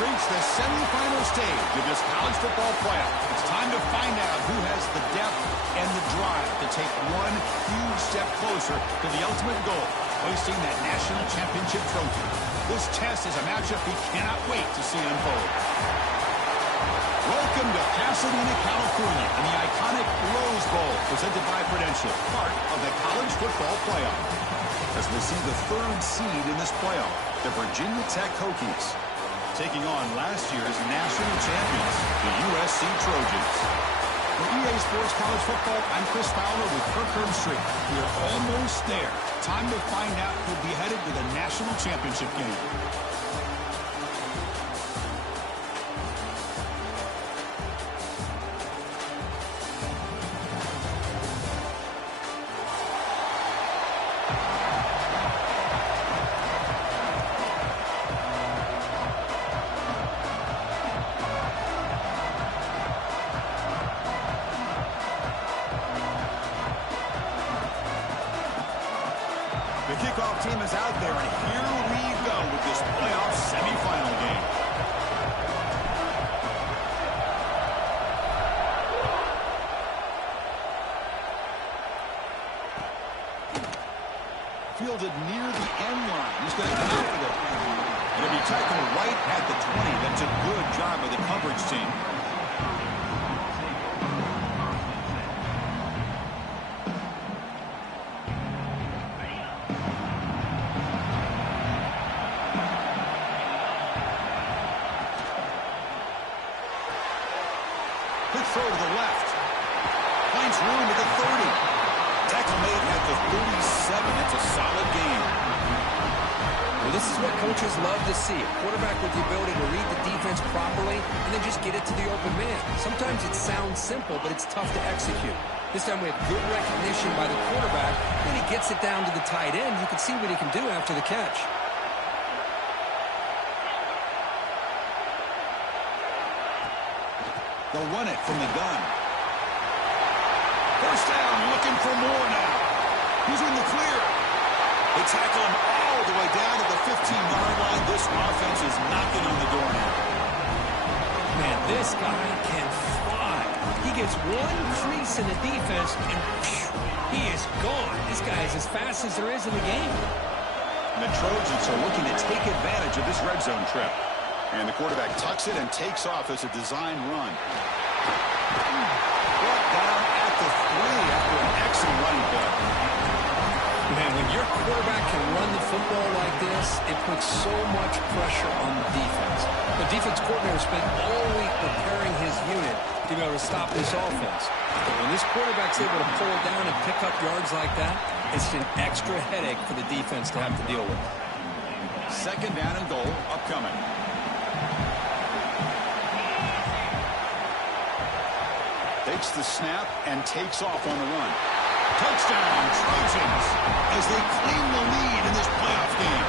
reached the semifinal stage of this college football playoff. It's time to find out who has the depth and the drive to take one huge step closer to the ultimate goal, hoisting that national championship trophy. This test is a matchup we cannot wait to see unfold. Welcome to Pasadena, California, and the iconic Rose Bowl, presented by Prudential, part of the college football playoff. As we see the third seed in this playoff, the Virginia Tech Hokies, taking on last year's national champions, the USC Trojans. For EA Sports College Football, I'm Chris Fowler with Kirk Herbstreit. We're almost there. Time to find out who'll be headed to the national championship game. The kickoff team is out there, and here we go with this playoff semifinal game. Fielded near the end line. He's going to come out for it. And it'll be tackled right at the 20. That's a good job by the coverage team. Quick throw to the left. Finds room at the 30. Tackle made at the 37. That's a solid game. Well, this is what coaches love to see. A quarterback with the ability to read the defense properly and then just get it to the open man. Sometimes it sounds simple, but it's tough to execute. This time we have good recognition by the quarterback. When he gets it down to the tight end, you can see what he can do after the catch. They'll run it from the gun. First down, looking for more now. He's in the clear. They tackle him all the way down to the 15-yard line. This offense is knocking on the door now. Man, this guy can fly. He gets one crease in the defense, and phew, he is gone. This guy is as fast as there is in the game. And the Trojans are looking to take advantage of this red zone trip. And the quarterback tucks it and takes off as a design run. Brought down at the 3 after an excellent running play. Man, when your quarterback can run the football like this, it puts so much pressure on the defense. The defense coordinator spent all week preparing his unit to be able to stop this offense. But when this quarterback's able to pull it down and pick up yards like that, it's an extra headache for the defense to have to deal with. Second down and goal upcoming. Takes the snap and takes off on the run. Touchdown, Trojans, as they claim the lead in this playoff game.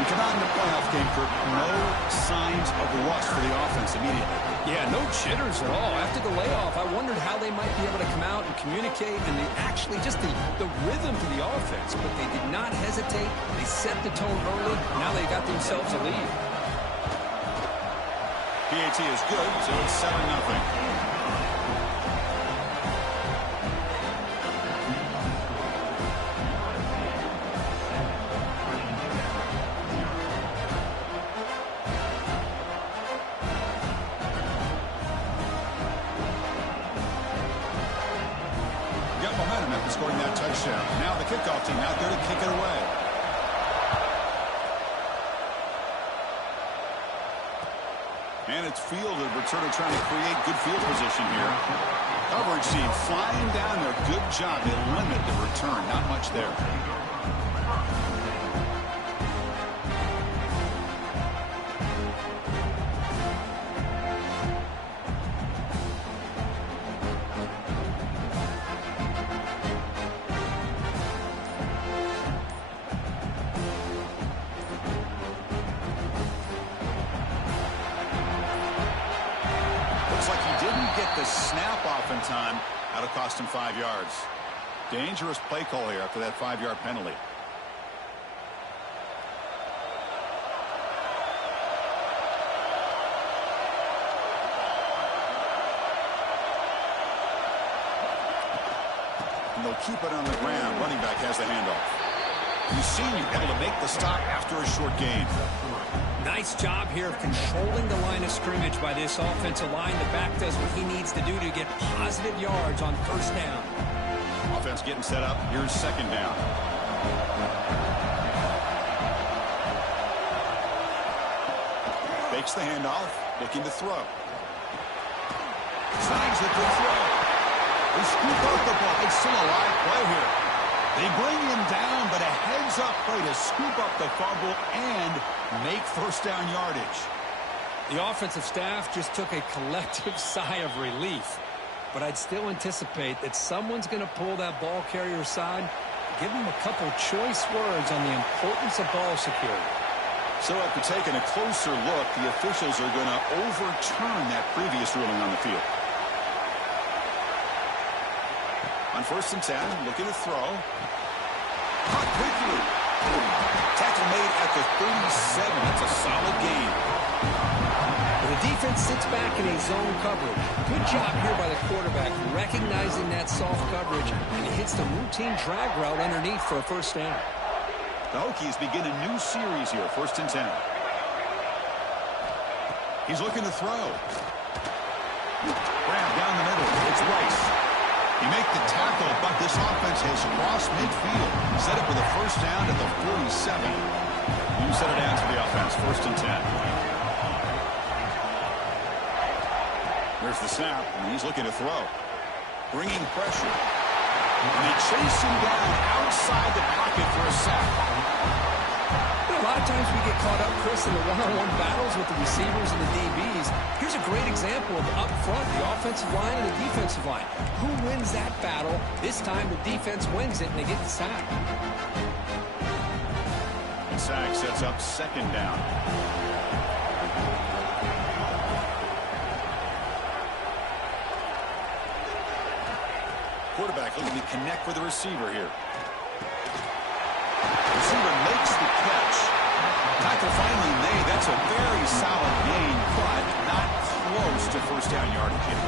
We come out in the playoff game for no signs of rust for the offense immediately. Yeah, no jitters at all. After the layoff, I wondered how they might be able to come out and communicate and actually just the rhythm to the offense. But they did not hesitate. They set the tone early. Now they got themselves a lead. PAT is good, so it's 7-0. Scoring that touchdown. Now the kickoff team out there to kick it away. And it's fielded. Returner trying to create good field position here. Coverage team flying down there. Good job. They limit the return. Not much there. Like he didn't get the snap off in time. That'll cost him 5 yards. Dangerous play call here after that 5-yard penalty. and they'll keep it on the ground. Running back has the handoff. You've seen you're able to make the stop after a short gain. Nice job here of controlling the line of scrimmage by this offensive line. The back does what he needs to do to get positive yards on first down. Offense getting set up. Here's second down. Fakes the handoff, looking to throw. Signs it to throw. They scoop up the ball. It's still a live play here. They bring him down, but a heads-up play to scoop up the fumble and make first down yardage. The offensive staff just took a collective sigh of relief. But I'd still anticipate that someone's going to pull that ball carrier aside, give him a couple choice words on the importance of ball security. So after taking a closer look, the officials are going to overturn that previous ruling on the field. On 1st and 10, looking to throw. Caught quickly. Tackle made at the 37. That's a solid gain. The defense sits back in a zone coverage. Good job here by the quarterback, recognizing that soft coverage, and he hits the routine drag route underneath for a first down. The Hokies begin a new series here, 1st and 10. He's looking to throw. Grab down the middle. It's Rice. He makes the tackle, but this offense has crossed midfield. Set up with a first down at the 47. New set of downs for the offense, 1st and 10. There's the snap, and he's looking to throw. Bringing pressure. And they chase him down outside the pocket for a sack. A lot of times we get caught up, Chris, in the one-on-one battles with the receivers and the DBs. Here's a great example of up front, the offensive line and the defensive line. Who wins that battle? This time the defense wins it, and they get the sack. And sack sets up second down. Quarterback looking to connect with the receiver here. Receiver makes the catch. Tackle finally made. That's a very solid gain, but not close to first down yardage yet.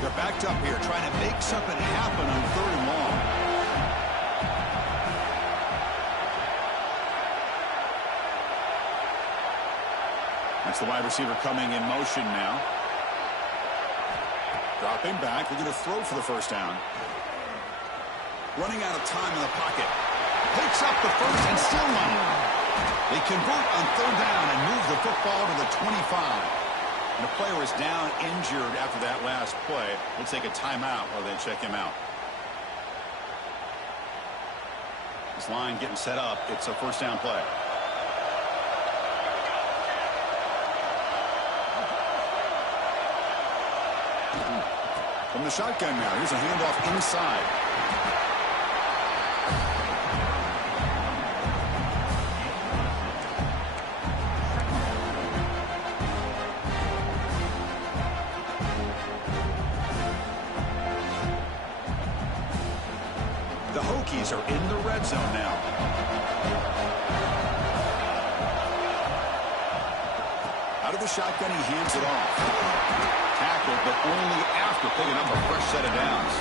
They're backed up here trying to make something happen on 3rd and long. That's the wide receiver coming in motion now. Dropping back, looking to throw for the first down. Running out of time in the pocket. Picks up the first and still not. They convert on 3rd down and move the football to the 25. And the player is down injured after that last play. We'll take a timeout while they check him out. This line getting set up. It's a first down play. From the shotgun now, here's a handoff inside. The Hokies are in the red zone now. Out of the shotgun, he hands it off. Tackled, but only after picking up a fresh set of downs.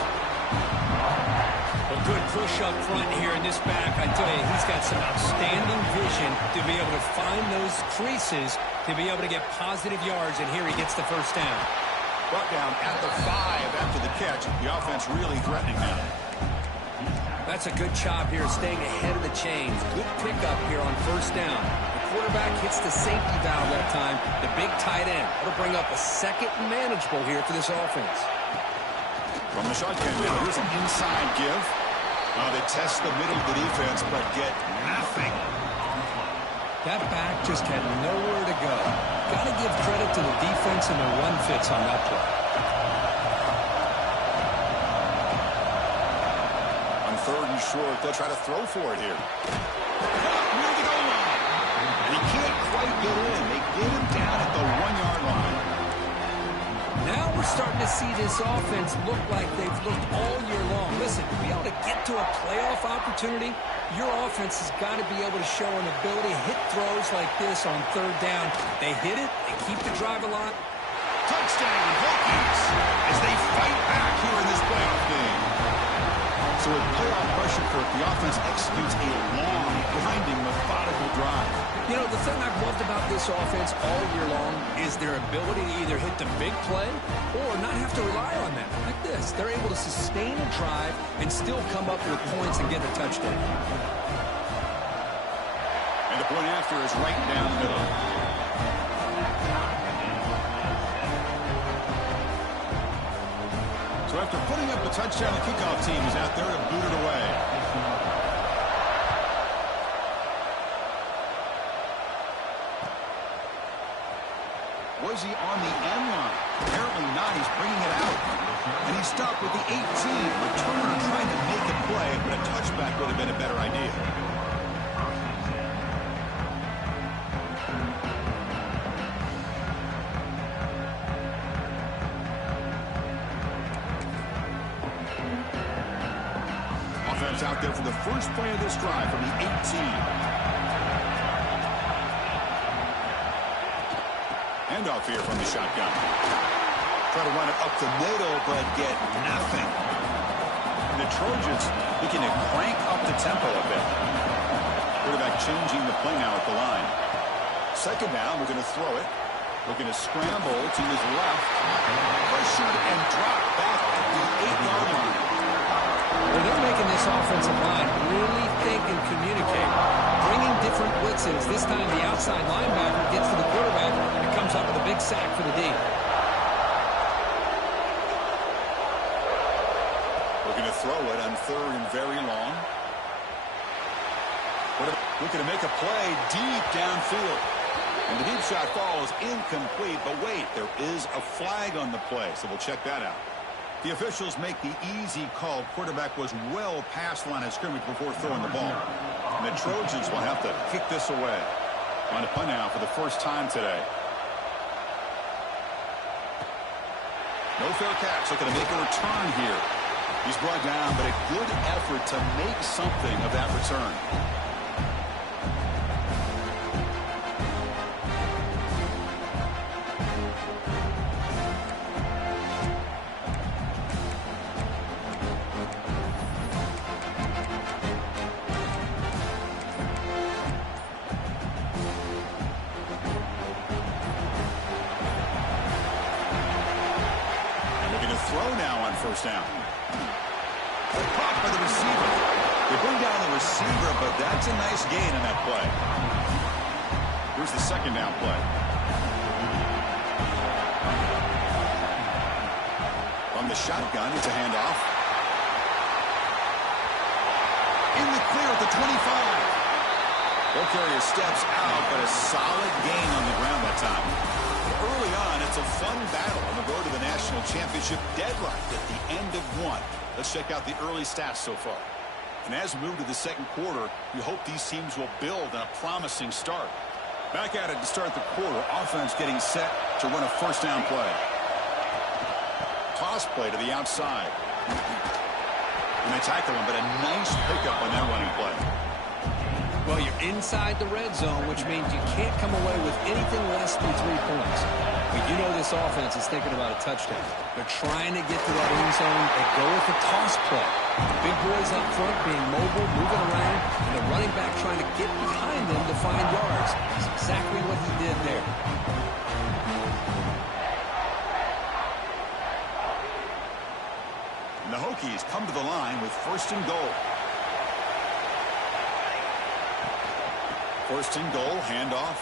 A good push up front here in this back. I tell you, he's got some outstanding vision to be able to find those creases, to be able to get positive yards, and here he gets the first down. Brought down at the 5 after the catch. The offense really threatening now. That's a good job here, staying ahead of the chains. Good pickup here on first down. Quarterback hits the safety valve that time, the big tight end. That'll bring up a second and manageable here for this offense. From the shotgun now, here's an inside give. They test the middle of the defense, but get nothing. That back just had nowhere to go. Got to give credit to the defense and their run fits on that play. On 3rd and short, they'll try to throw for it here. Near the goal line. And he can't quite get in. They get him down at the 1-yard line. Now we're starting to see this offense look like they've looked all year long. Listen, to be able to get to a playoff opportunity, your offense has got to be able to show an ability to hit throws like this on 3rd down. They hit it, they keep the drive alive. Touchdown, Hokies, as they fight back here in this playoff game. So with playoff pressure for it, the offense executes a long, grinding, methodical drive. You know, the thing I've loved about this offense all year long is their ability to either hit the big play or not have to rely on that. Like this, they're able to sustain a drive and still come up with points and get a touchdown. And the point after is right down the middle. So after putting up the touchdown, the kickoff team is out there to boot it away. Was he on the end line? Apparently not. He's bringing it out. And he's stopped with the 18. Returner trying to make a play, but a touchback would have been a better idea. Offense out there for the first play of this drive from the 18. Handoff here from the shotgun. Try to run it up the middle, but get nothing. And the Trojans looking to crank up the tempo a bit. Quarterback changing the play now at the line. Second down, we're going to throw it. Looking to scramble to his left. Pressured and dropped back at the 8-yard line. Well, they're making this offensive line really think and communicate. Bringing different blitzes. This time the outside linebacker gets to the quarterback and comes up with a big sack for the D. Looking to throw it on third and very long. Looking to make a play deep downfield. And the deep shot falls incomplete. But wait, there is a flag on the play, so we'll check that out. The officials make the easy call. Quarterback was well past the line of scrimmage before throwing the ball. And the Trojans will have to kick this away. On a punt now for the first time today. No fair catch. Looking to make a return here. He's brought down, but a good effort to make something of that return. Throw now on first down. Caught by the receiver. They bring down the receiver, but that's a nice gain on that play. Here's the second down play. From the shotgun, it's a handoff. In the clear at the 25. Ball carrier steps out, but a solid gain on the ground that time. Early on, it's a fun battle on the road to the national championship deadline at the end of one. Let's check out the early stats so far. And as we move to the second quarter, we hope these teams will build on a promising start. Back at it to start the quarter. Offense getting set to run a first down play. Toss play to the outside. And they tackle him, but a nice pickup on that running play. Well, you're inside the red zone, which means you can't come away with anything less than 3 points. But you know this offense is thinking about a touchdown. They're trying to get to that end zone. They go with the toss play. The big boys up front being mobile, moving around, and the running back trying to get behind them to find yards. That's exactly what he did there. And the Hokies come to the line with first and goal. First and goal, handoff.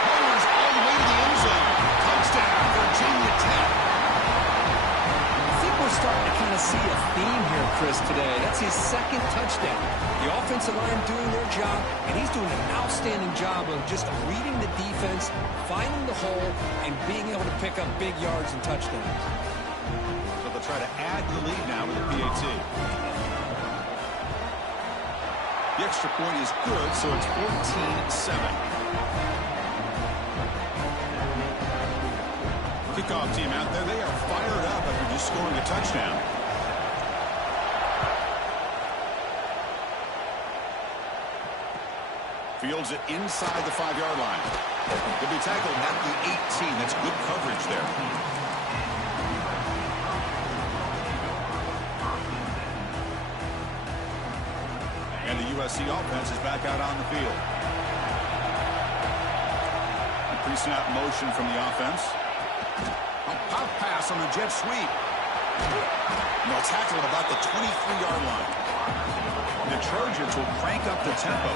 Mowers all the way to the end zone. Touchdown, Virginia Tech. I think we're starting to kind of see a theme here, Chris, today. That's his second touchdown. The offensive line doing their job, and he's doing an outstanding job of just reading the defense, finding the hole, and being able to pick up big yards and touchdowns. So they'll try to add to the lead now with the PAT. The extra point is good, so it's 14-7. Kickoff team out there, they are fired up after just scoring a touchdown. Fields it inside the 5-yard line. He'll be tackled at the 18. That's good coverage there. And the USC offense is back out on the field. A pre-snap motion from the offense. A pop pass on the jet sweep. No, tackle at about the 23-yard line. The Trojans will crank up the tempo.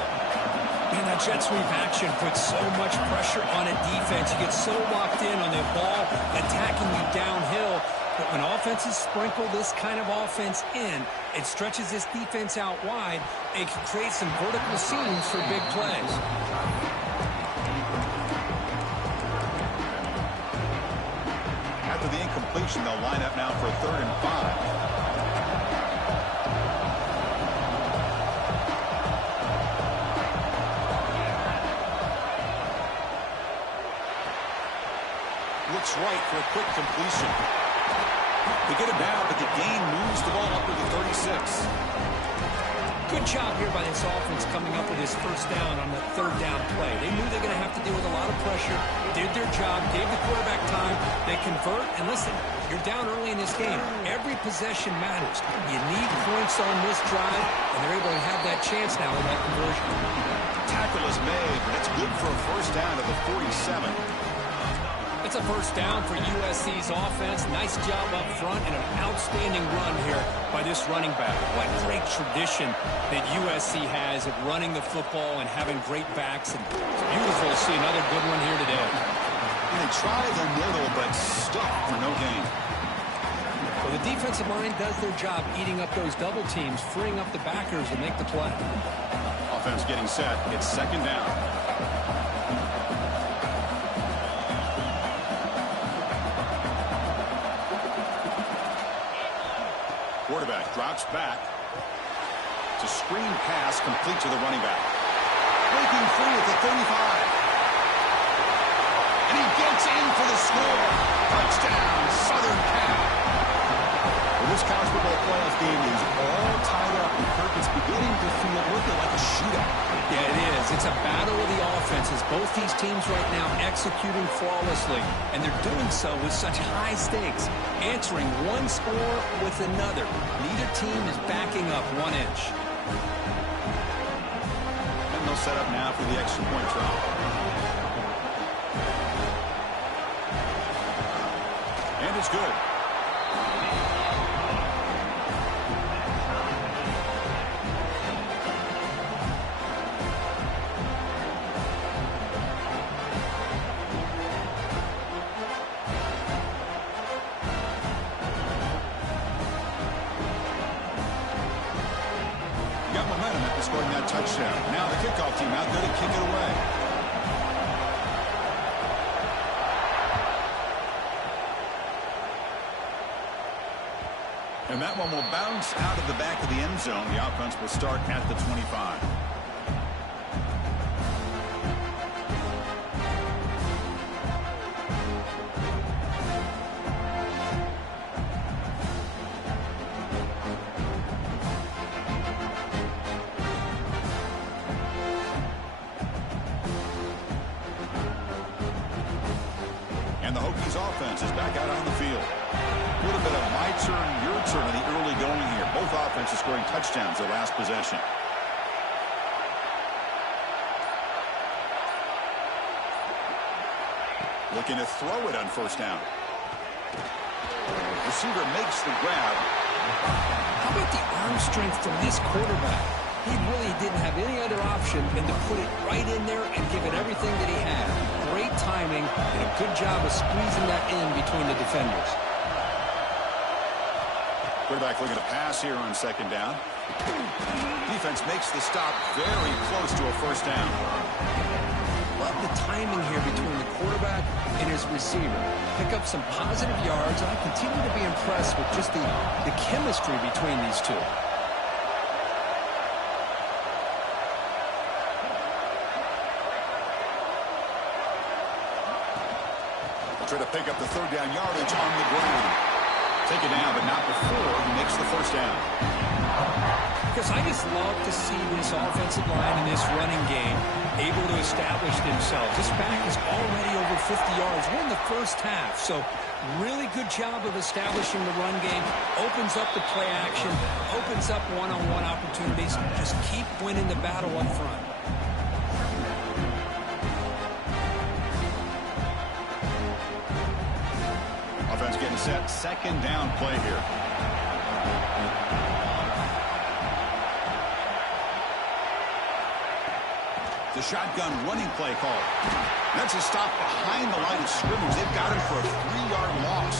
Man, that jet sweep action puts so much pressure on a defense. You get so locked in on the ball attacking you downhill. But when offenses sprinkle this kind of offense in, it stretches this defense out wide and can create some vertical seams for big plays. After the incompletion, they'll line up now for a 3rd and 5. Looks right for a quick completion. They get it down, but the gain moves the ball up to the 36. Good job here by this offense coming up with his first down on the 3rd down play. They knew they were going to have to deal with a lot of pressure, did their job, gave the quarterback time. They convert, and listen, you're down early in this game. Every possession matters. You need points on this drive, and they're able to have that chance now with that conversion. Tackle is made, but it's good for a first down to the 47. It's a first down for USC's offense. Nice job up front and an outstanding run here by this running back. What great tradition that USC has of running the football and having great backs. And it's beautiful to see another good one here today. And they try the middle, but stuck for no gain. Well, the defensive line does their job eating up those double teams, freeing up the backers to make the play. Offense getting set. It's 2nd down. Quarterback drops back. It's a screen pass complete to the running back. Breaking free at the 35. And he gets in for the score. Touchdown, Southern Cal. Well, this college football playoff game is all tied up. And Kirk, it's beginning to feel looking like a shootout. Yeah, it is. It's a battle of the offenses. Both these teams right now executing flawlessly, and they're doing so with such high stakes, answering one score with another. Neither team is backing up 1 inch. And they'll set up now for the extra point try. And it's good. Scoring that touchdown. Now the kickoff team out there to kick it away. And that one will bounce out of the back of the end zone. The offense will start at the 25. And the Hokies offense is back out on the field. A little bit of my turn, your turn in the early going here. Both offenses scoring touchdowns their last possession. Looking to throw it on first down. Receiver makes the grab. How about the arm strength from this quarterback? He really didn't have any other option than to put it right in there and give it everything that he had. Great timing and a good job of squeezing that in between the defenders. Quarterback looking to pass here on 2nd down. Defense makes the stop very close to a first down. Love the timing here between the quarterback and his receiver. Pick up some positive yards. I continue to be impressed with just the chemistry between these two. Try to pick up the 3rd down yardage on the ground. Take it down, but not before he makes the first down. Because I just love to see this offensive line in this running game able to establish themselves. This back is already over 50 yards. We're in the first half, so really good job of establishing the run game. Opens up the play action, opens up one-on-one opportunities. Just keep winning the battle up front. Offense getting set. Second down play here. The shotgun running play call. That's a stop behind the line of scrimmage. They've got him for a 3-yard loss.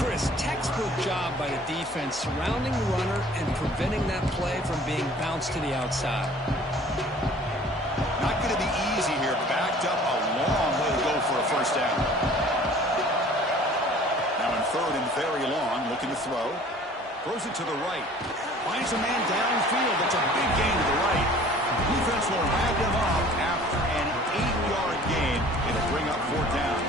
Chris, textbook job by the defense surrounding the runner and preventing that play from being bounced to the outside. Not going to be easy here. Backed up a long way to go for a first down. Now in third and very long, looking to throw. Throws it to the right. Finds a man downfield. That's a big gain to the right. Defense will wrap him up after an 8-yard gain. It'll bring up fourth down.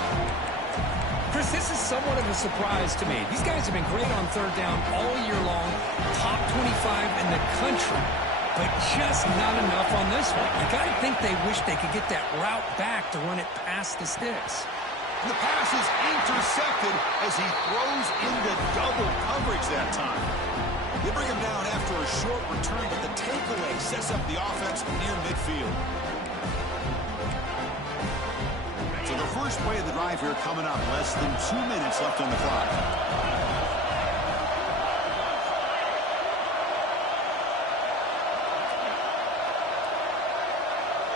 Chris, this is somewhat of a surprise to me. These guys have been great on third down all year long. Top 25 in the country. But just not enough on this one. You got to think they wish they could get that route back to run it past the sticks. The pass is intercepted as he throws into double coverage that time. They bring him down after a short return, but the takeaway sets up the offense near midfield. So the first play of the drive here coming up. Less than 2 minutes left on the clock.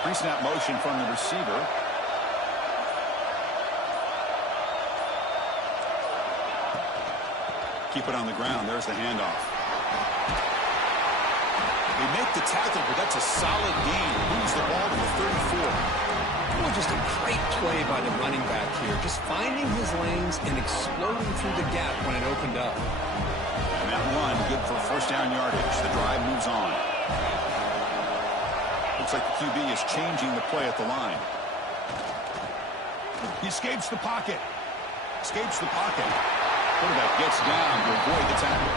Pre-snap motion from the receiver. Keep it on the ground. There's the handoff. They make the tackle, but that's a solid gain. Moves the ball to the 34. Well, just a great play by the running back here. Just finding his lanes and exploding through the gap when it opened up. And that run, good for first down yardage. The drive moves on. Looks like the QB is changing the play at the line. He escapes the pocket. Escapes the pocket. Quarterback gets down to avoid the tackle.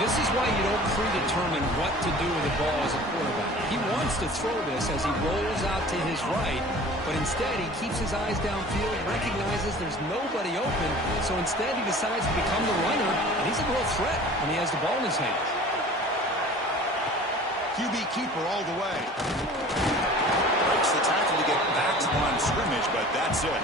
This is why you don't predetermine what to do with the ball as a quarterback. He wants to throw this as he rolls out to his right, but instead he keeps his eyes downfield, recognizes there's nobody open, so instead he decides to become the runner, and he's a real threat when he has the ball in his hands. QB keeper all the way. Breaks the tackle to get back to the line of scrimmage, but that's it.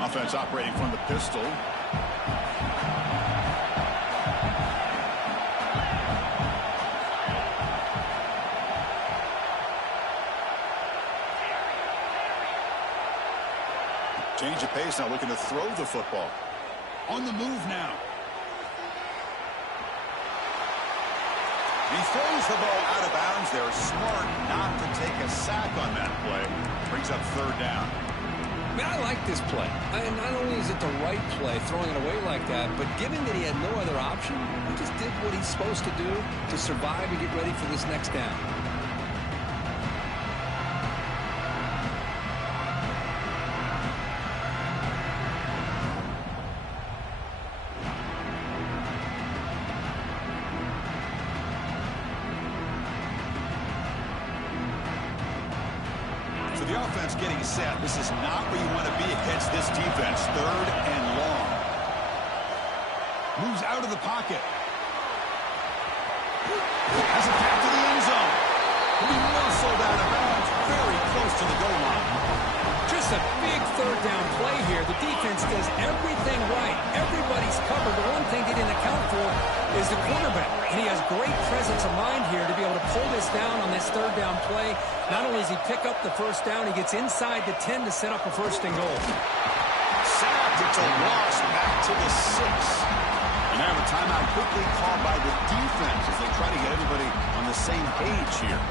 Offense operating from the pistol. Change of pace now, looking to throw the football. On the move now. He throws the ball out of bounds. They're smart not to take a sack on that play. Brings up third down. I mean, I like this play. And not only is it the right play, throwing it away like that, but given that he had no other option, he just did what he's supposed to do to survive and get ready for this next down. The offense getting set. This is not where you want to be against this defense. Third and long. Moves out of the pocket. Has a path to the end zone. Will be muscled out of bounds. Very close to the goal line. Just a big third down play here. The defense does everything right. Everybody's covered. The one thing they didn't account for is the quarterback. And he has great presence of mind here to be able to pull this down on this third down play. Not only does he pick up the first down, he gets inside the 10 to set up a first and goal. Sacked. It's a loss back to the 6. And now a timeout quickly called by the defense as they try to get everybody on the same page here.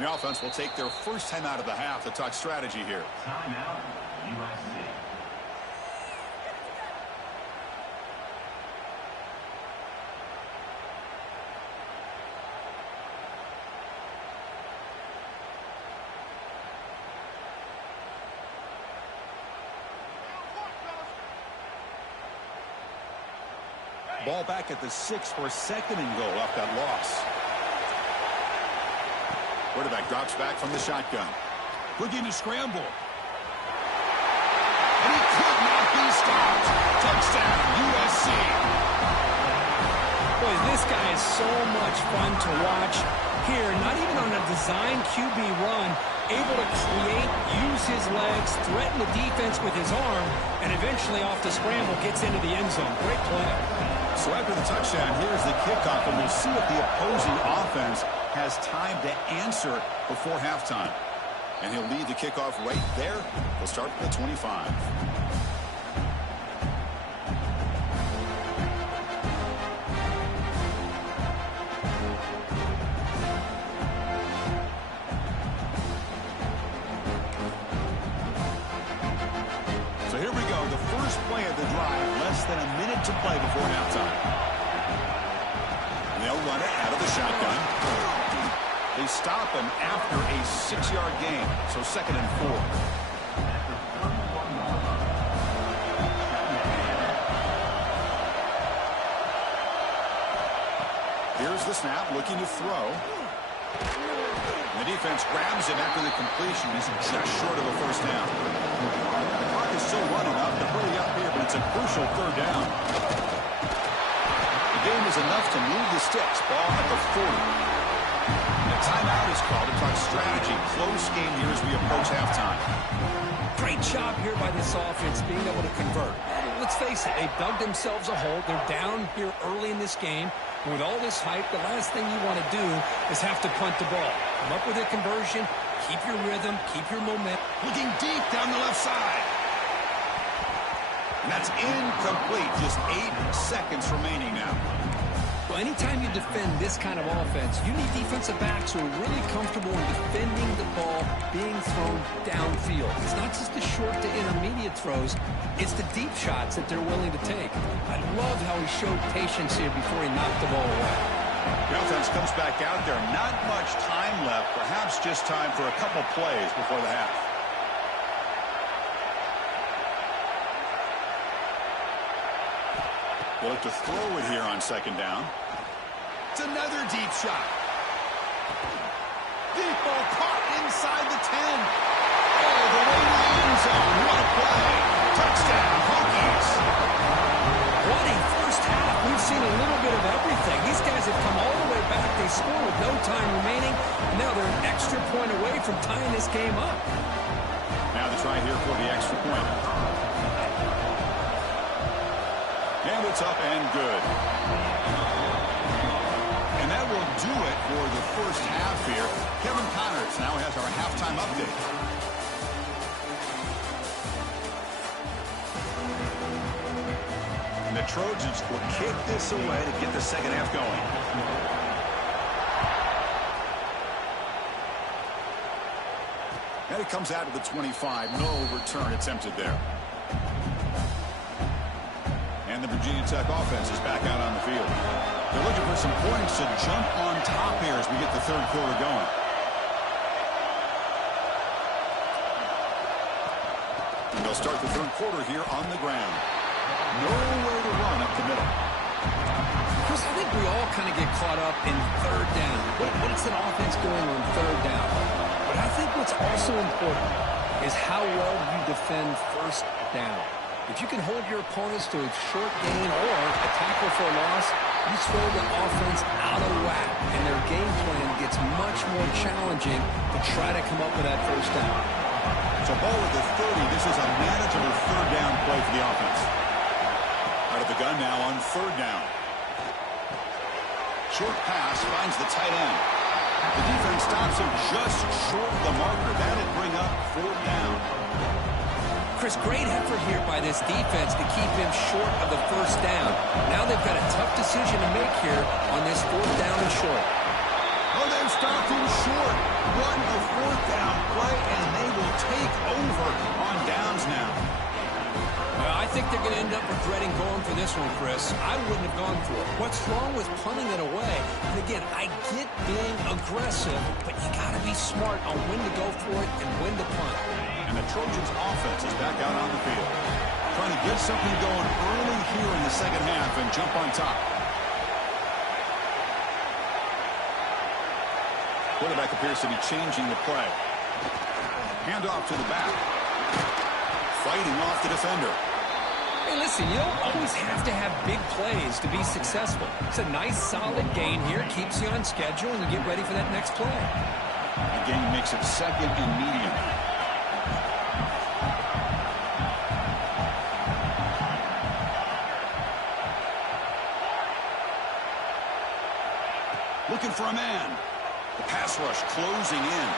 The offense will take their first time out of the half to talk strategy here. Timeout, USC. Ball back at the 6 for a second and goal off that loss. Quarterback drops back from the shotgun. Looking to scramble. And he could not be stopped. Touchdown, USC. Boy, this guy is so much fun to watch. Here, not even on a design QB run, able to create, use his legs, threaten the defense with his arm, and eventually off the scramble gets into the end zone. Great play. So after the touchdown, here's the kickoff, and we'll see if the opposing offense has time to answer before halftime. And he'll lead the kickoff right there. We'll start from the 25. So here we go, the first play of the drive, less than a minute to play before halftime. And they'll run it out of the shotgun. They stop him after a 6-yard gain, so 2nd and 4. Here's the snap, looking to throw. And the defense grabs him after the completion. He's just short of a first down. The clock is still running up. They're really up here, but it's a crucial 3rd down. The game is enough to move the sticks. Ball at the 40. Timeout is called to talk strategy. Close game here as we approach halftime. Great job here by this offense being able to convert. Let's face it, they dug themselves a hole. They're down here early in this game. And with all this hype, the last thing you want to do is have to punt the ball. Come up with a conversion, keep your rhythm, keep your momentum. Looking deep down the left side. And that's incomplete. Just 8 seconds remaining now. Well, anytime you defend this kind of offense, you need defensive backs who are really comfortable in defending the ball being thrown downfield. It's not just the short to intermediate throws, it's the deep shots that they're willing to take. I love how he showed patience here before he knocked the ball away. The offense comes back out there. Not much time left, perhaps just time for a couple plays before the half. They look to throw it here on 2nd down. It's another deep shot. Deep ball caught inside the 10. Oh, the way to the end zone. What a play. Touchdown, Hokies. What a first half. We've seen a little bit of everything. These guys have come all the way back. They score with no time remaining. And now they're an extra point away from tying this game up. Now the try here for the extra point. And it's up and good. And that will do it for the first half here. Kevin Connors now has our halftime update. And the Trojans will kick this away to get the second half going. And it comes out to the 25. No return attempted there. And the Virginia Tech offense is back out on the field. They're looking for some points to jump on top here as we get the 3rd quarter going. And they'll start the 3rd quarter here on the ground. Nowhere to run up the middle. Chris, I think we all kind of get caught up in 3rd down. What's an offense doing on 3rd down? But I think what's also important is how well you defend 1st down. If you can hold your opponents to a short gain or a tackle for a loss, you throw the offense out of whack, and their game plan gets much more challenging to try to come up with that 1st down. So ball at the 30. This is a manageable 3rd down play for the offense. Out of the gun now on 3rd down. Short pass finds the tight end. The defense stops him just short of the marker. That'll bring up 4th down. Chris, great effort here by this defense to keep him short of the 1st down. Now they've got a tough decision to make here on this 4th down and short. Oh, they've stopped him short. What a fourth down play, and they will take over on downs now. I think they're going to end up regretting going for this one, Chris. I wouldn't have gone for it. What's wrong with punting it away? And again, I get being aggressive, but you got to be smart on when to go for it and when to punt. And the Trojans' offense is back out on the field, trying to get something going early here in the second half and jump on top. Quarterback appears to be changing the play. Handoff to the back. Fighting off the defender. Hey, listen, you don't always have to have big plays to be successful. It's a nice, solid gain here. Keeps you on schedule, and you get ready for that next play. The gain makes it second and medium. Looking for a man. The pass rush closing in.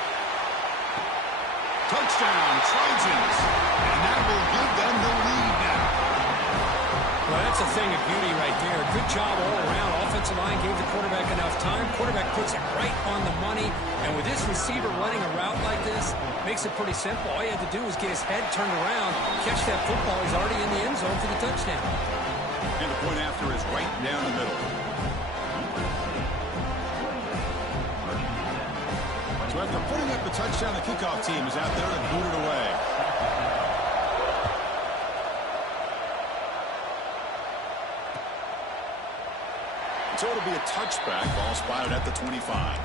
Touchdown, Trojans. And that will give them the lead now. Well, that's a thing of beauty right there. Good job all around. Offensive line gave the quarterback enough time. Quarterback puts it right on the money. And with this receiver running a route like this, makes it pretty simple. All you had to do was get his head turned around, catch that football. He's already in the end zone for the touchdown. And the point after is right down the middle. So after putting up the touchdown, the kickoff team is out there to boot it away. So it'll be a touchback, ball spotted at the 25.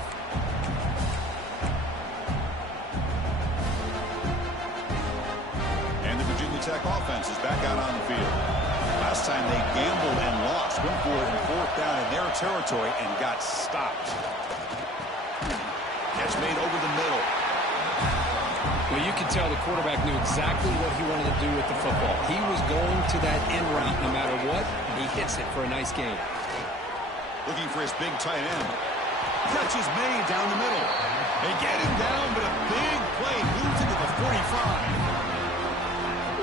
And the Virginia Tech offense is back out on the field. Last time they gambled and lost, went for it in fourth down in their territory and got stopped. Catch made over the middle. Well, you can tell the quarterback knew exactly what he wanted to do with the football. He was going to that end route no matter what. He hits it for a nice gain. Looking for his big tight end. Catch is made down the middle. They get him down, but a big play moves into the 45.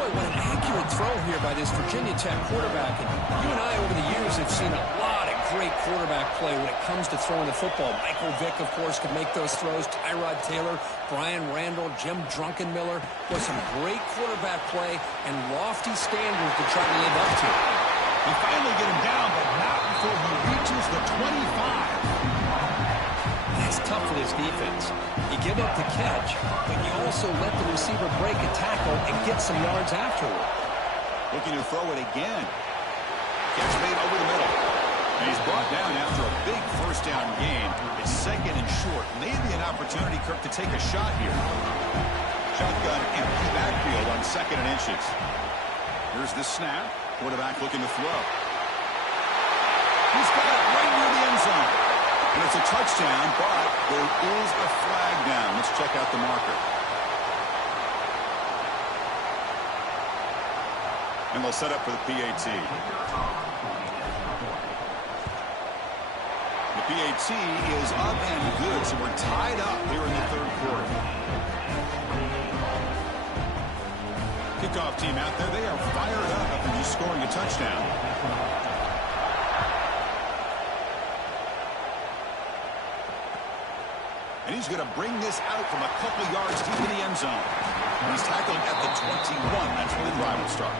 Boy, what an accurate throw here by this Virginia Tech quarterback. And you and I over the years have seen a lot of great quarterback play when it comes to throwing the football. Michael Vick, of course, could make those throws. Tyrod Taylor, Brian Randall, Jim Drunkenmiller. Was some great quarterback play and lofty standards to try to live up to. They finally get him down, but not before he reaches the 25. That's tough for this defense. You give up the catch, but you also let the receiver break a tackle and get some yards afterward. Looking to throw it again. Catch made over the middle. And he's brought down after a big first down gain. It's second and short. Maybe an opportunity, Kirk, to take a shot here. Shotgun empty backfield on second and inches. Here's the snap. Quarterback looking to throw. He's got it right near the end zone. And it's a touchdown, but there is a flag down. Let's check out the marker. And they'll set up for the PAT. The PAT is up and good, so we're tied up here in the third quarter. Kickoff team out there, they are fired up after just scoring a touchdown. And he's going to bring this out from a couple yards deep in the end zone. And he's tackled at the 21. That's where the drive will start.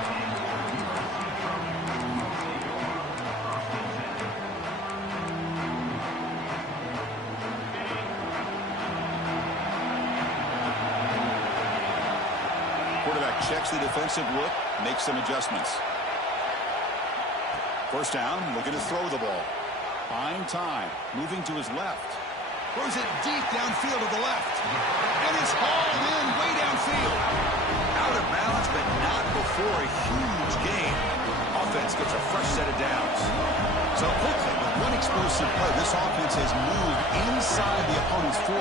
Checks the defensive look, makes some adjustments. First down, looking to throw the ball. Fine time, moving to his left. Throws it deep downfield to the left. And it's hauled in way downfield. Out of bounds, but not before a huge gain. Offense gets a fresh set of downs. So quickly, with one explosive play, this offense has moved inside the opponent's 40.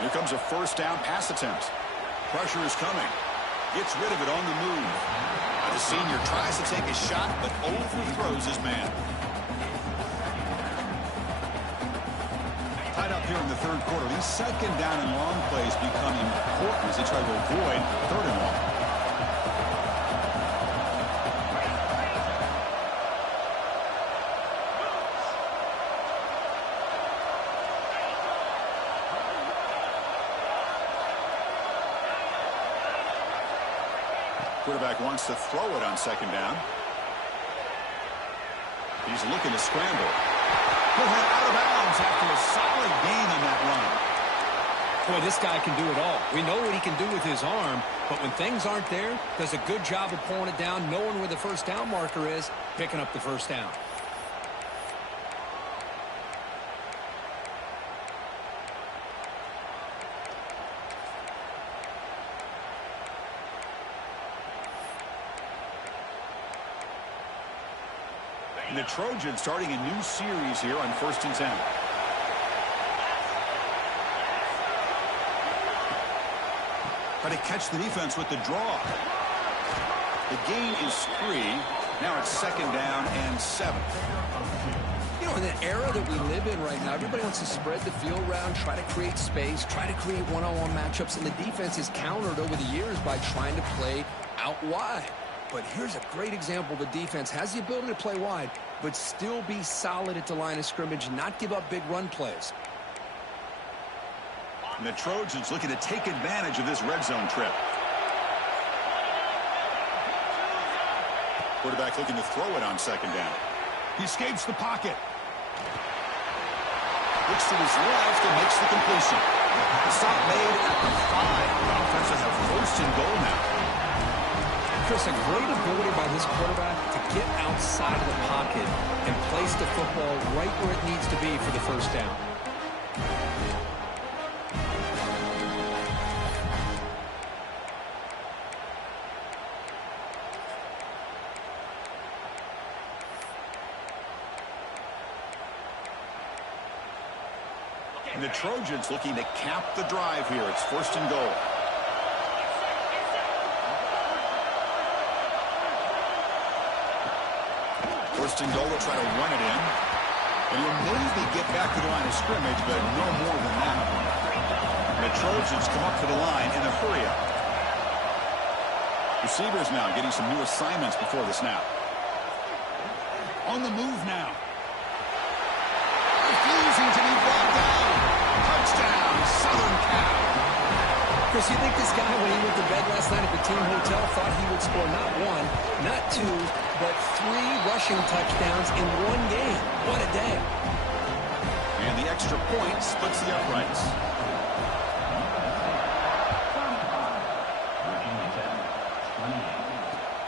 Here comes a first down pass attempt. Pressure is coming. Gets rid of it on the move. The senior tries to take a shot, but overthrows his man. Tied up here in the third quarter. These second down and long plays become important as they try to avoid third and long. Quarterback wants to throw it on second down. He's looking to scramble. He'll head out of bounds after a solid gain on that run. Boy, this guy can do it all. We know what he can do with his arm, but when things aren't there, does a good job of pulling it down, knowing where the first down marker is, picking up the first down. And the Trojans starting a new series here on 1st and 10. Try to catch the defense with the draw. The gain is 3. Now it's 2nd down and 7. You know, in the era that we live in right now, everybody wants to spread the field around, try to create space, try to create one-on-one matchups, and the defense is countered over the years by trying to play out wide. But here's a great example. The defense has the ability to play wide, but still be solid at the line of scrimmage, not give up big run plays. And the Trojans looking to take advantage of this red zone trip. Quarterback looking to throw it on 2nd down. He escapes the pocket. Looks to his left and makes the completion. Stop made at the 5. The offense has a 1st and goal now. Chris, a great ability by this quarterback to get outside of the pocket and place the football right where it needs to be for the first down. And the Trojans looking to cap the drive here. It's 1st and goal. First and goal, will try to run it in. And he'll maybe get back to the line of scrimmage, but no more than that. And the Trojans come up to the line in a hurry-up. Receivers now getting some new assignments before the snap. On the move now. Refusing to be brought down. Touchdown, Southern Cal. Chris, you think this guy, when he went to bed last night at the team hotel, thought he would score not 1, not 2, but 3 rushing touchdowns in one game? What a day. And the extra point splits the uprights.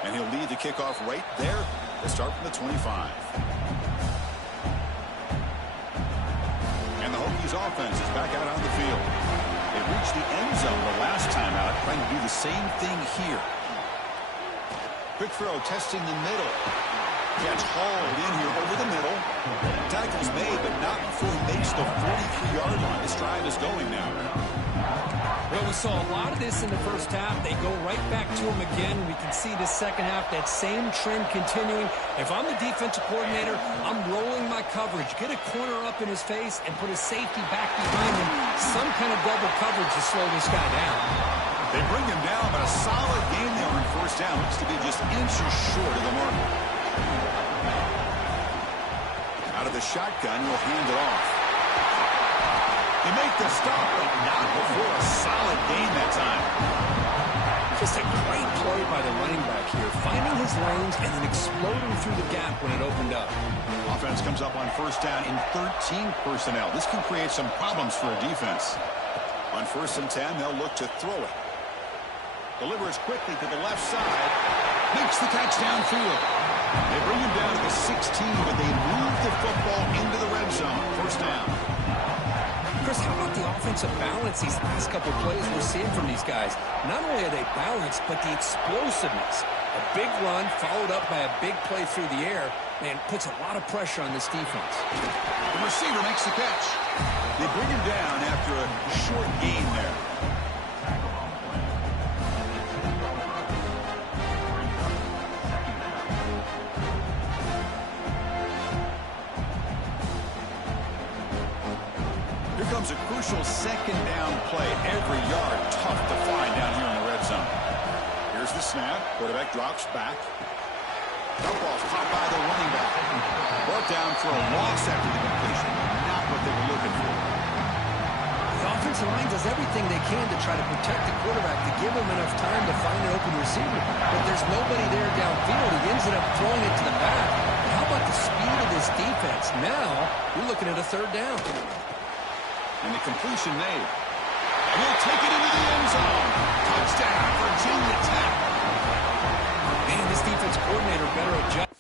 And he'll lead the kickoff right there to start from the 25. And the Hokies offense is back out on the field. They reached the end zone the last time out, trying to do the same thing here. Quick throw, testing the middle. Catch hauled in here over the middle. Tackle's made, but not before he makes the 43-yard line. This drive is going now. Well, we saw a lot of this in the first half. They go right back to him again. We can see the second half, that same trend continuing. If I'm the defensive coordinator, I'm rolling my coverage. Get a corner up in his face and put a safety back behind him. Some kind of double coverage to slow this guy down. They bring him down, but a solid game there on 1st down. Looks to be just inches short of the mark. Out of the shotgun, he'll hand it off. They make the stop, but not before a solid gain that time. Just a great play by the running back here, finding his lanes and then exploding through the gap when it opened up. Offense comes up on 1st down in 13 personnel. This can create some problems for a defense. On 1st and 10, they'll look to throw it. Delivers quickly to the left side. Makes the catch downfield. They bring him down to the 16, but they move the football into the red zone. 1st down. Chris, how about the offensive balance these last couple plays we're seeing from these guys? Not only are they balanced, but the explosiveness. A big run followed up by a big play through the air, man, puts a lot of pressure on this defense. The receiver makes the catch. They bring him down after a short gain there. Here comes a crucial 2nd down play. Every yard tough to find down here in the red zone. Here's the snap. Quarterback drops back. Dump off caught by the running back. Brought down for a loss after the completion. Not what they were looking for. The offensive line does everything they can to try to protect the quarterback, to give him enough time to find an open receiver. But there's nobody there downfield. He ends up throwing it to the back. But how about the speed of this defense? Now, you're looking at a third down. And the completion made. And he'll take it into the end zone. Touchdown, Virginia Tech. Man, this defense coordinator better adjust.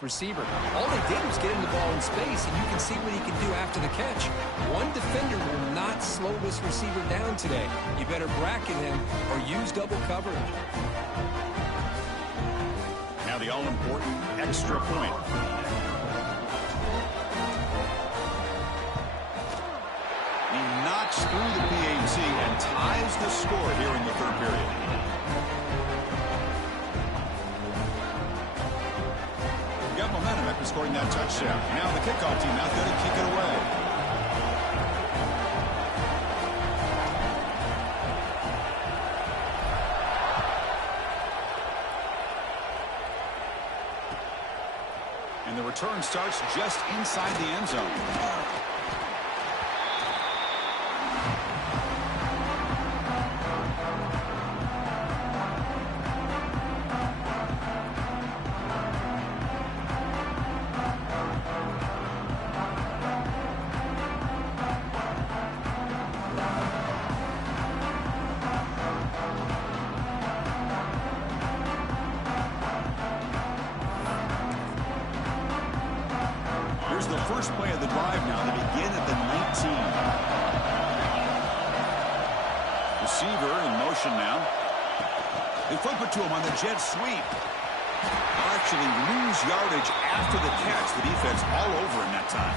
Receiver. All they did was get him the ball in space, and you can see what he can do after the catch. One defender will not slow this receiver down today. You better bracket him or use double coverage. Now the all-important extra point. He knocks through the PAT and ties the score here in the third period. Got momentum after scoring that touchdown. Now the kickoff team out there to kick it away. And the return starts just inside the end zone. Here's the first play of the drive now. They begin at the 19. Receiver in motion now. They flip it to him on the jet sweep. They'll actually lose yardage after the catch. The defense all over him that time.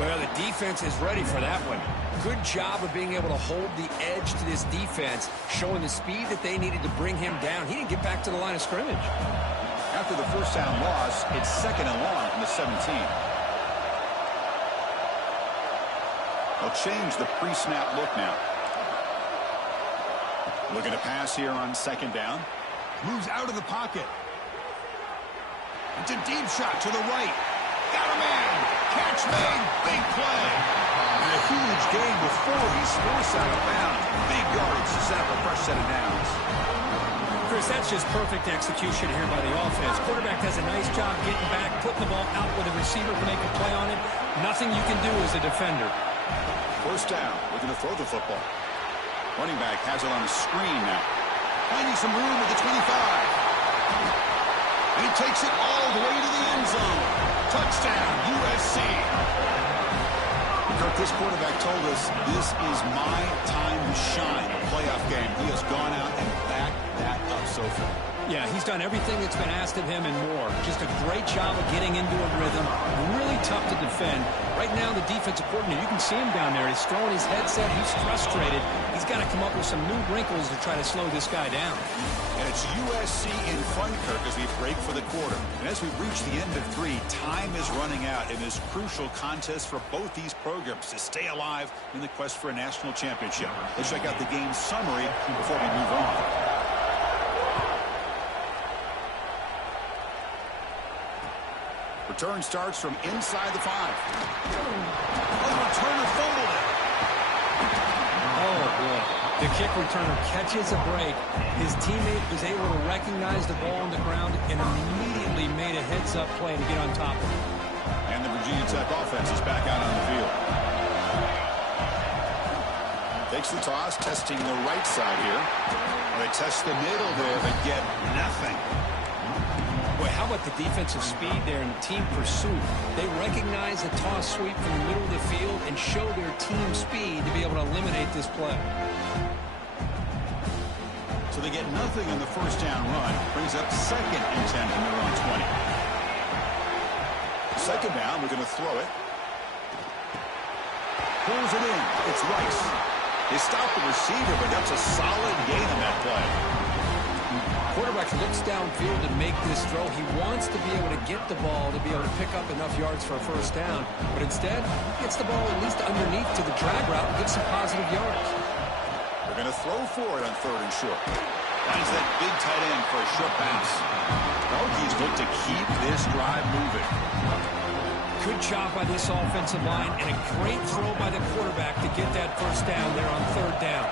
Well, the defense is ready for that one. Good job of being able to hold the edge to this defense, showing the speed that they needed to bring him down. He didn't get back to the line of scrimmage. After the first down loss, it's 2nd and long from the 17. They'll change the pre-snap look now. Looking to pass here on 2nd down. Moves out of the pocket. It's a deep shot to the right. Got a man. Catch made. Big play. And a huge gain before he's forced out of bounds. Big yardage to set up a fresh set of downs. Chris, that's just perfect execution here by the offense. Quarterback does a nice job getting back, putting the ball out where the receiver can make a play on it. Nothing you can do as a defender. First down. Looking to throw the football. Running back has it on the screen now. Finding some room at the 25. And he takes it all the way to the end zone. Touchdown, USC. Kirk, this quarterback told us this is my time to shine. A playoff game. He has gone out and backed that up so far. Yeah, he's done everything that's been asked of him and more. Just a great job of getting into a rhythm. Really tough to defend. Right now, the defensive coordinator, you can see him down there. He's throwing his headset. He's frustrated. He's got to come up with some new wrinkles to try to slow this guy down. And it's USC in front, Kirk, as we break for the quarter. And as we reach the end of 3, time is running out in this crucial contest for both these programs to stay alive in the quest for a national championship. Let's check out the game summary before we move on. Return starts from inside the 5. Oh, the returner fumbled it. Oh, boy. The kick returner catches a break. His teammate was able to recognize the ball on the ground and immediately made a heads-up play to get on top of it. And the Virginia Tech offense is back out on the field. Takes the toss, testing the right side here. They test the middle there, but get nothing. Boy, how about the defensive speed there and team pursuit? They recognize the toss sweep from the middle of the field and show their team speed to be able to eliminate this play. So they get nothing on the first down run. Brings up 2nd and 10 from their own 20. 2nd down, we're going to throw it. Pulls it in. It's Rice. They stop the receiver, but that's a solid gain on that play. Quarterback looks downfield to make this throw. He wants to be able to get the ball to be able to pick up enough yards for a first down, but instead gets the ball at least underneath to the drag route and gets some positive yards. They're going to throw for it on 3rd and short. Finds that big tight end for a short pass. The Hokies look to keep this drive moving. Good job by this offensive line and a great throw by the quarterback to get that first down there on 3rd down.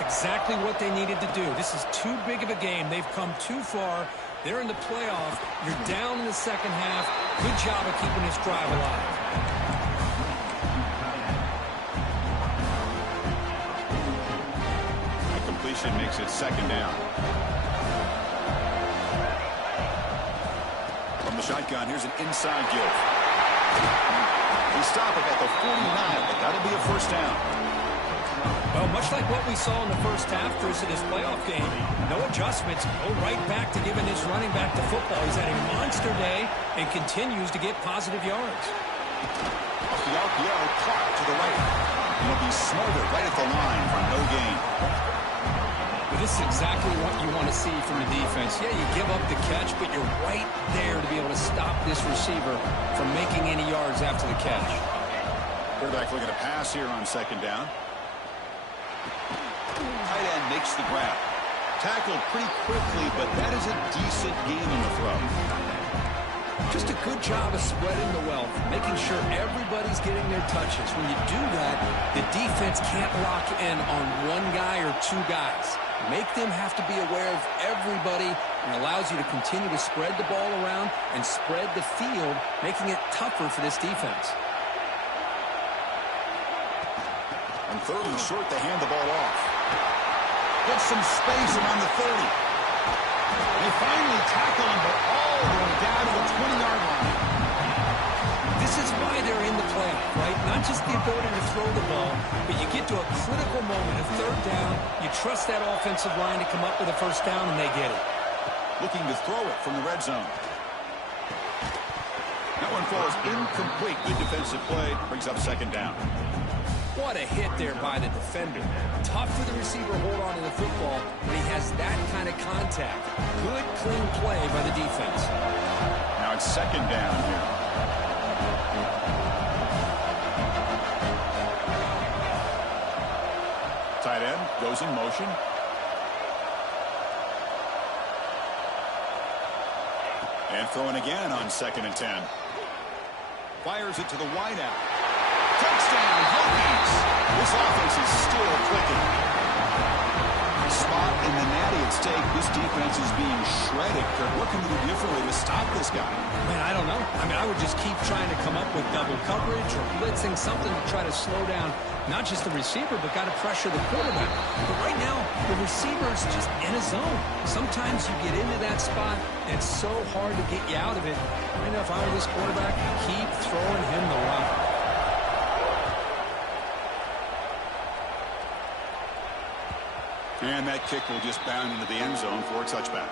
Exactly what they needed to do. This is too big of a game. They've come too far. They're in the playoff. You're down in the second half. Good job of keeping this drive alive. The completion makes it 2nd down. From the shotgun, here's an inside give. They stop it at the 49, but that'll be a first down. Well, much like what we saw in the first half, Chris, of this playoff game, no adjustments, go right back to giving his running back the football. He's had a monster day and continues to get positive yards. Off the RPO, Clark to the right. He'll be smothered right at the line for no gain. But this is exactly what you want to see from the defense. Yeah, you give up the catch, but you're right there to be able to stop this receiver from making any yards after the catch. Quarterback looking to pass here on 2nd down. Tight end makes the grab. Tackled pretty quickly, but that is a decent gain on the throw. Just a good job of spreading the wealth, making sure everybody's getting their touches. When you do that, the defense can't lock in on one guy or 2 guys. Make them have to be aware of everybody and allows you to continue to spread the ball around and spread the field, making it tougher for this defense. On 3rd and short, they hand the ball off. Get some space around the 30. They finally tackle him, but all the way down to the 20-yard line. This is why they're in the playoff, right? Not not just the ability to throw the ball, but you get to a critical moment of third down, you trust that offensive line to come up with a first down, and they get it. Looking to throw it from the red zone. That one falls incomplete. Good defensive play. Brings up second down. What a hit there by the defender. Tough for the receiver to hold on to the football when he has that kind of contact. Good, clean play by the defense. Now it's second down here. Tight end goes in motion. And throwing again on 2nd and 10. Fires it to the wideout. Touchdown, Hokies! This offense is still clicking. Spot in the natty at stake. This defense is being shredded. Kirk, what can we do differently to stop this guy? Man, I don't know. I would just keep trying to come up with double coverage or blitzing, something to try to slow down not just the receiver, but got to pressure the quarterback. But right now, the receiver's just in a zone. Sometimes you get into that spot, and it's so hard to get you out of it. I know if I were this quarterback, keep throwing him the rock. And that kick will just bound into the end zone for a touchback.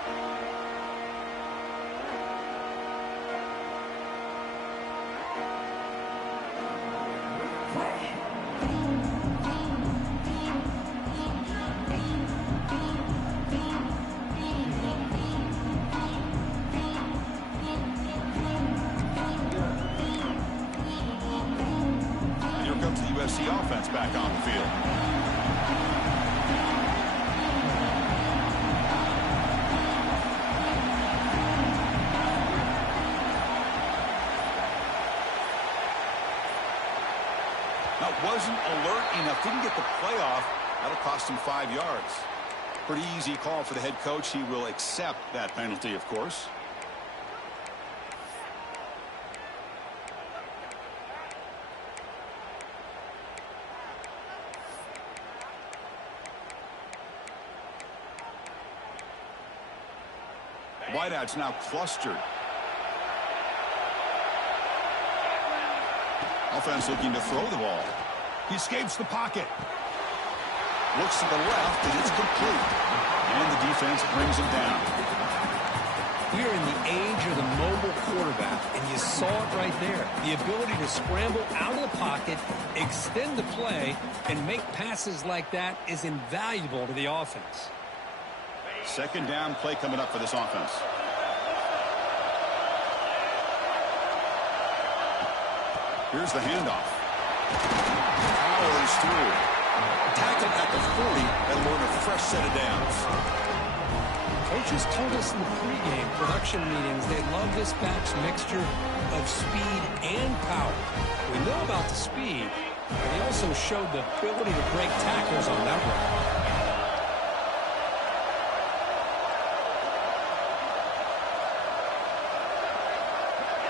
And here comes the USC offense back on the field. Wasn't alert enough, didn't get the playoff. That'll cost him 5 yards. Pretty easy call for the head coach. He will accept that penalty, of course. Wideout's now clustered. Offense looking to throw the ball. He escapes the pocket. Looks to the left, and it's complete. And the defense brings him down. We are in the age of the mobile quarterback, and you saw it right there. The ability to scramble out of the pocket, extend the play, and make passes like that is invaluable to the offense. Second down play coming up for this offense. Here's the handoff. Powers through. Tackled at the 40 and learn a fresh set of downs. Coaches told us in the pregame production meetings they love this back's mixture of speed and power. We know about the speed, but they also showed the ability to break tackles on that run.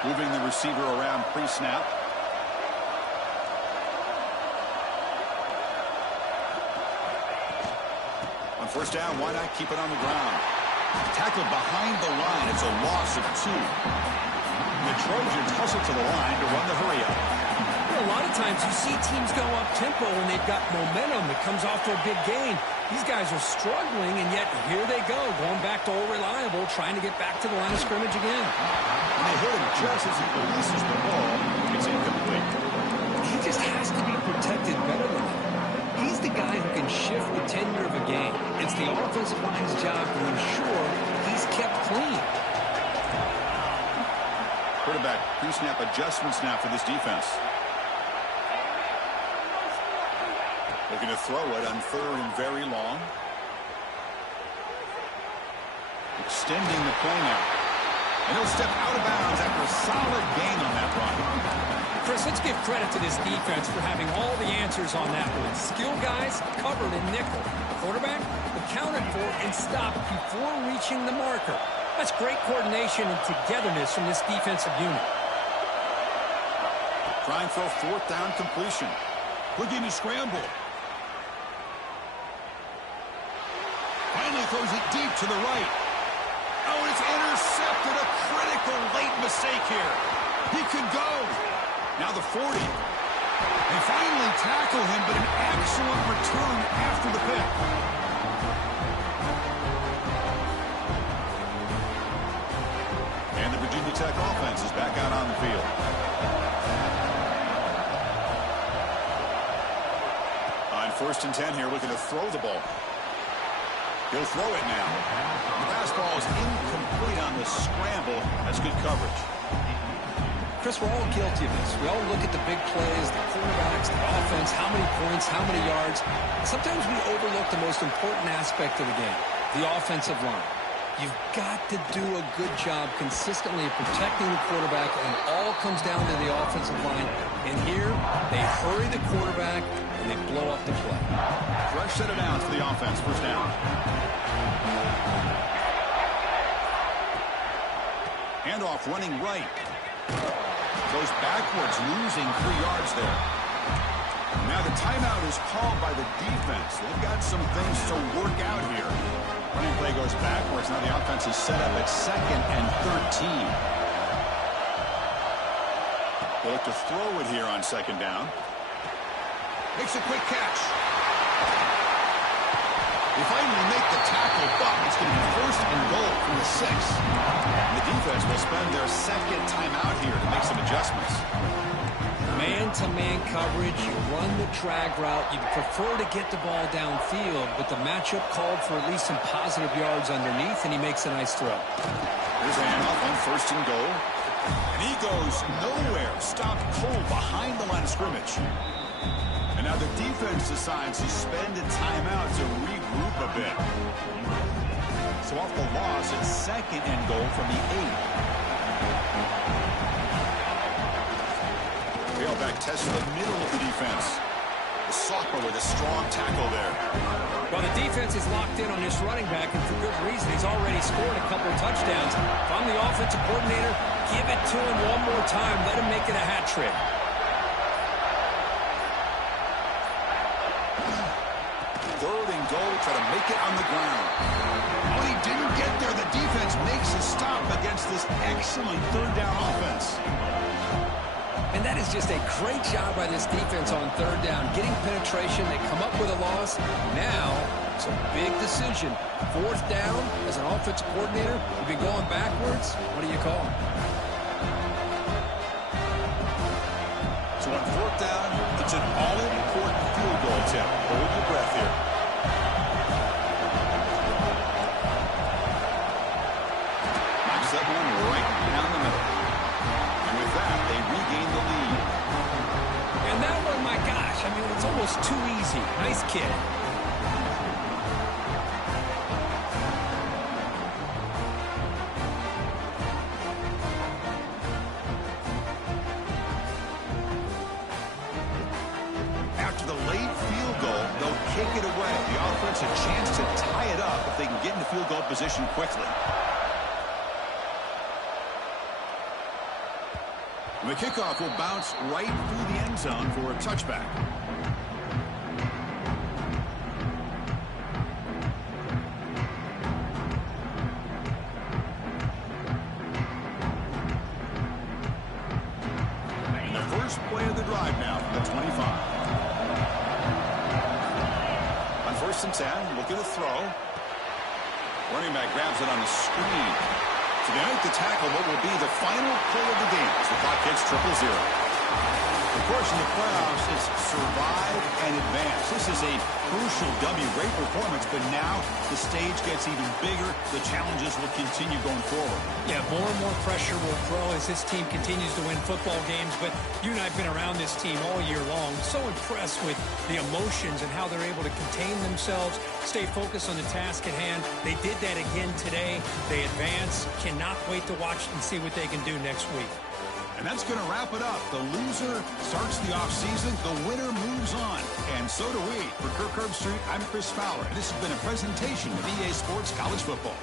Moving the receiver around pre-snap. On first down, why not keep it on the ground? Tackled behind the line. It's a loss of 2. The Trojans hustle to the line to run the hurry-up. A lot of times you see teams go up-tempo when they've got momentum that comes off to a big gain. These guys are struggling, and yet here they go, going back to old reliable, trying to get back to the line of scrimmage again. And they hit him just as he releases the ball. It's incomplete. He just has to be protected better than that. He's the guy who can shift the tenure of a game. It's the offensive line's job to ensure he's kept clean. Quarterback pre-snap adjustments now for this defense. Looking to throw it on 3rd and very long. Extending the play now. And he'll step out of bounds after a solid gain on that run. Chris, let's give credit to this defense for having all the answers on that one. Skill guys covered in nickel. Quarterback accounted for and stopped before reaching the marker. That's great coordination and togetherness from this defensive unit. Try and throw 4th down completion. Looking to scramble. Finally throws it deep to the right. Oh, it's intercepted. A critical late mistake here. He could go. Now the 40. They finally tackle him, but an excellent return after the pick. And the Virginia Tech offense is back out on the field. On 1st and 10 here, looking to throw the ball. He'll throw it now. The fastball is incomplete on the scramble. That's good coverage. Chris, we're all guilty of this. We all look at the big plays, the quarterbacks, the offense, how many points, how many yards. Sometimes we overlook the most important aspect of the game, the offensive line. You've got to do a good job consistently protecting the quarterback, and it all comes down to the offensive line. And here, they hurry the quarterback, and they blow up the play. Fresh set it down for the offense. First down. Handoff running right. Goes backwards, losing 3 yards there. Now the timeout is called by the defense. They've got some things to work out here. Running play goes backwards. Now the offense is set up at 2nd and 13. They'll look to throw it here on 2nd down. Makes a quick catch. They finally make the tackle, but it's going to be 1st and goal from the 6. The defense will spend their 2nd timeout here to make some adjustments. Man-to-man coverage, you run the drag route. You'd prefer to get the ball downfield, but the matchup called for at least some positive yards underneath, and he makes a nice throw. Here's a handoff on 1st and goal. And he goes nowhere. Stopped cold behind the line of scrimmage. And now the defense decides to spend a timeout to regroup a bit. So off the loss, it's 2nd and goal from the 8. Tailback tests the middle of the defense. The Socker with a strong tackle there. Well, the defense is locked in on this running back, and for good reason. He's already scored a couple of touchdowns. If I'm the offensive coordinator, give it to him one more time. Let him make it a hat trick. 3rd and goal, try to make it on the ground. Oh, he didn't get there. The defense makes a stop against this excellent 3rd down offense. And that is just a great job by this defense on 3rd down. Getting penetration, they come up with a loss. Now, it's a big decision. 4th down, as an offensive coordinator, you've been going backwards. What do you call? So on 4th down, it's an all-important field goal attempt. Hold your breath here. Knocks that one right down the middle. And with that, they regain the lead. And that one, my gosh, I mean, it's almost too easy. Nice kid. After the late field goal, they'll kick it away. The offense a chance to tie it up if they can get into field goal position quickly. The kickoff will bounce right through the end zone for a touchback. And the first play of the drive now from the 25. On 1st and 10, look at the throw. Running back grabs it on the screen. To make the tackle, what will be the final play of the game as the clock hits 0-0. Of course, in the playoffs, it's survive and advance. This is a crucial W. Great performance, but now the stage gets even bigger. The challenges will continue going forward. Yeah, more and more pressure will grow as this team continues to win football games. But you and I have been around this team all year long. So impressed with the emotions and how they're able to contain themselves, stay focused on the task at hand. They did that again today. They advance. Cannot wait to watch and see what they can do next week. And that's going to wrap it up. The loser starts the offseason. The winner moves on. And so do we. For Kirk Herbstreit, I'm Chris Fowler. And this has been a presentation of EA Sports College Football.